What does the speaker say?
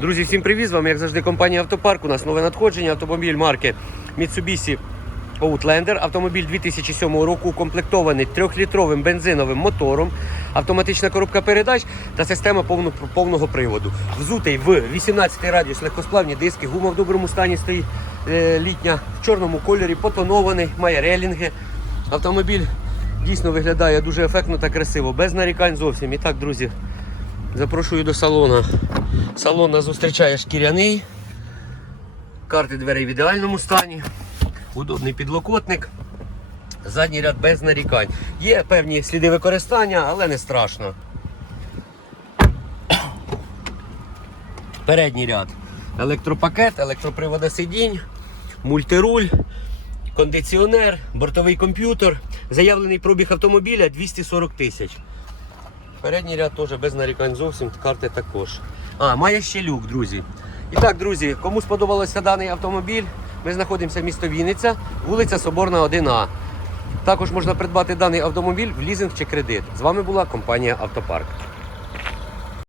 Друзі, всім привіт! З вами, як завжди, компанія Автопарк. У нас нове надходження. Автомобіль марки Mitsubishi Outlander. Автомобіль 2007 року укомплектований 3-літровим бензиновим мотором, автоматична коробка передач та система повно- повного приводу. Взутий в 18 радіус легкосплавні диски, гума в доброму стані стоїть е, літня в чорному кольорі, потонований, має релінги. Автомобіль дійсно виглядає дуже ефектно та красиво, без нарікань зовсім. І так, друзі, Запрошую до салона. Салон нас зустрічає шкіряний. Карти дверей в ідеальному стані. Удобний підлокотник. Задній ряд без нарікань. Є певні сліди використання, але не страшно. Передній ряд. Електропакет, електропривода сидінь, мультируль, кондиціонер, бортовий комп'ютер. Заявлений пробіг автомобіля 240 тисяч. Передній ряд теж без нарікань зовсім, карти також. А, має ще люк, друзі. І так, друзі, кому сподобався даний автомобіль, ми знаходимося в місто Вінниця, вулиця Соборна 1А. Також можна придбати даний автомобіль в лізинг чи кредит. З вами була компанія Автопарк.